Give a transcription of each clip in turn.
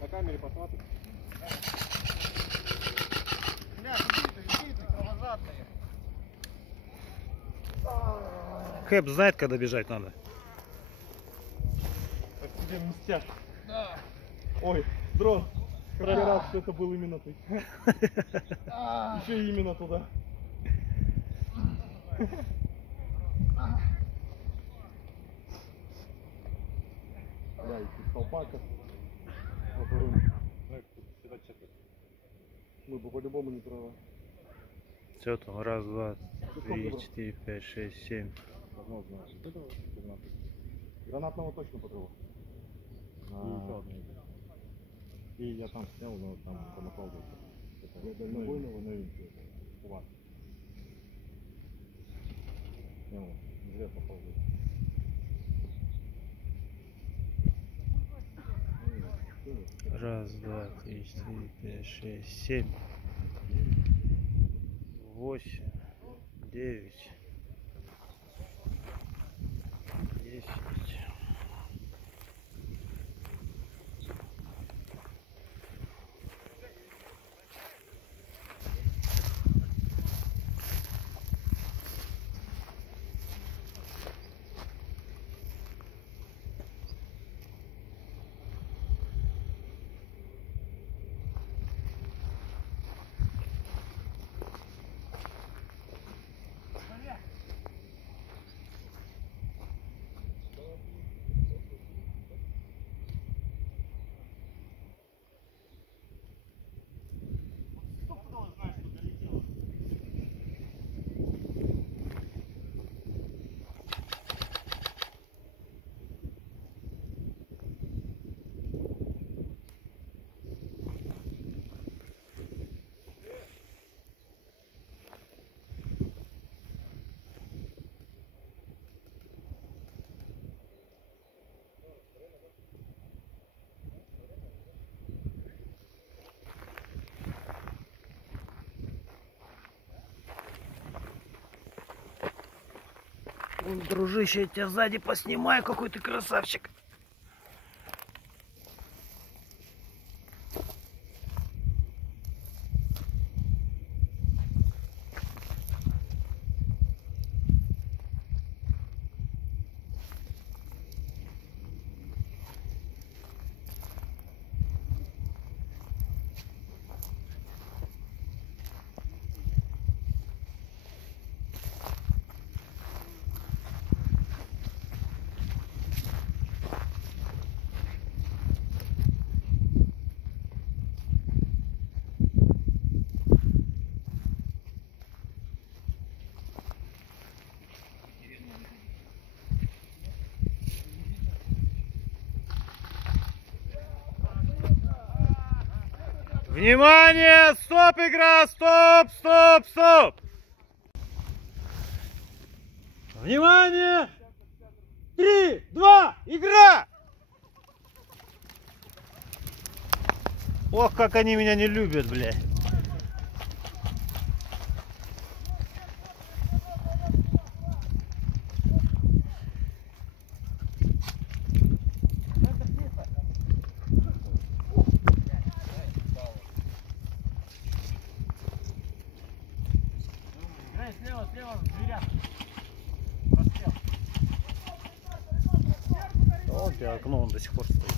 На камере посмотри. Хэп знает, когда бежать надо. Так тебе мстят. Да. Ой, дрон. Как я рад, что это был именно ты. Еще именно туда. Да, и колпака. Мы бы по-любому не права. Все там, раз, два, три, 4, 5, 6, 7. Возможно, гранатного точно подрыва. И я там снял, но там помотал. Это дальнобойного новинки. У вас. Зря попал. Раз, два, три, 4, 5, 6, 7, 8, 9, 10. Дружище, я тебя сзади поснимаю, какой ты красавчик. Внимание! Стоп, игра! Стоп, стоп, стоп! Внимание! 3, 2, игра! Ох, как они меня не любят, блядь. Слева, в дверях. Расстрел. вон тебе окно, он до сих пор стоит.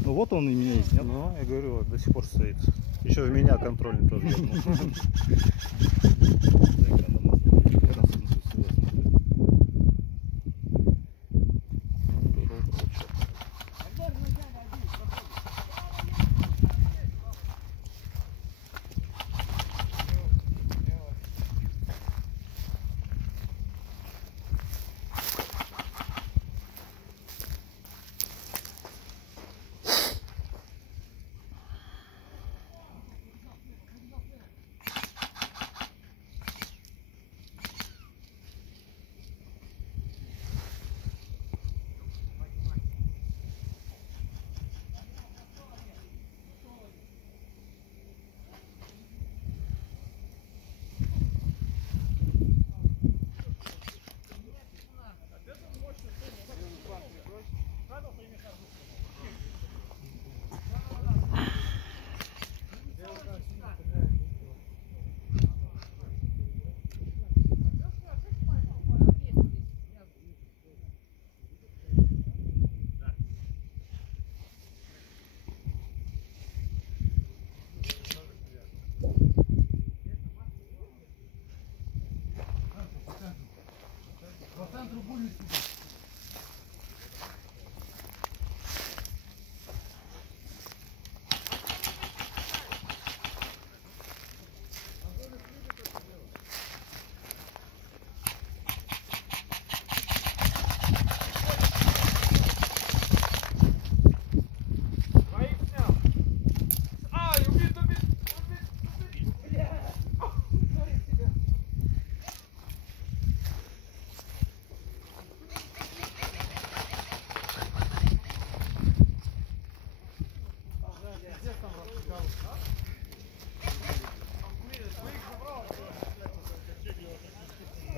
Ну вот он и меня есть, нет? Ну, я говорю, вот до сих пор стоит. Еще в меня контрольный тоже ебнул.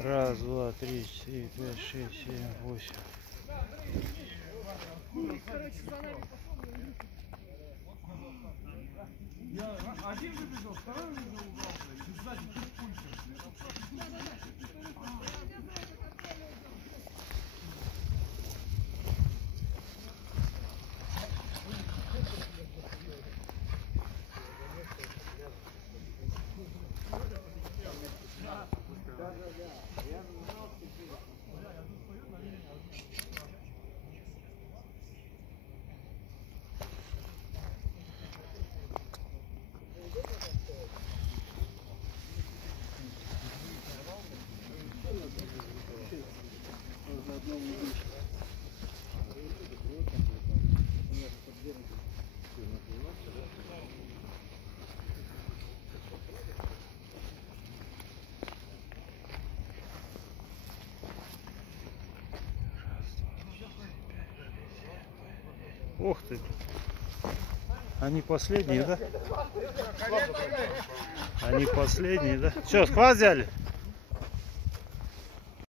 Раз, два, три, четыре, пять, шесть, семь, восемь. Один выбежал, второй выбежал сзади чуть пульше. Ух ты. Они последние, да? Они последние, да? Все, схват взяли?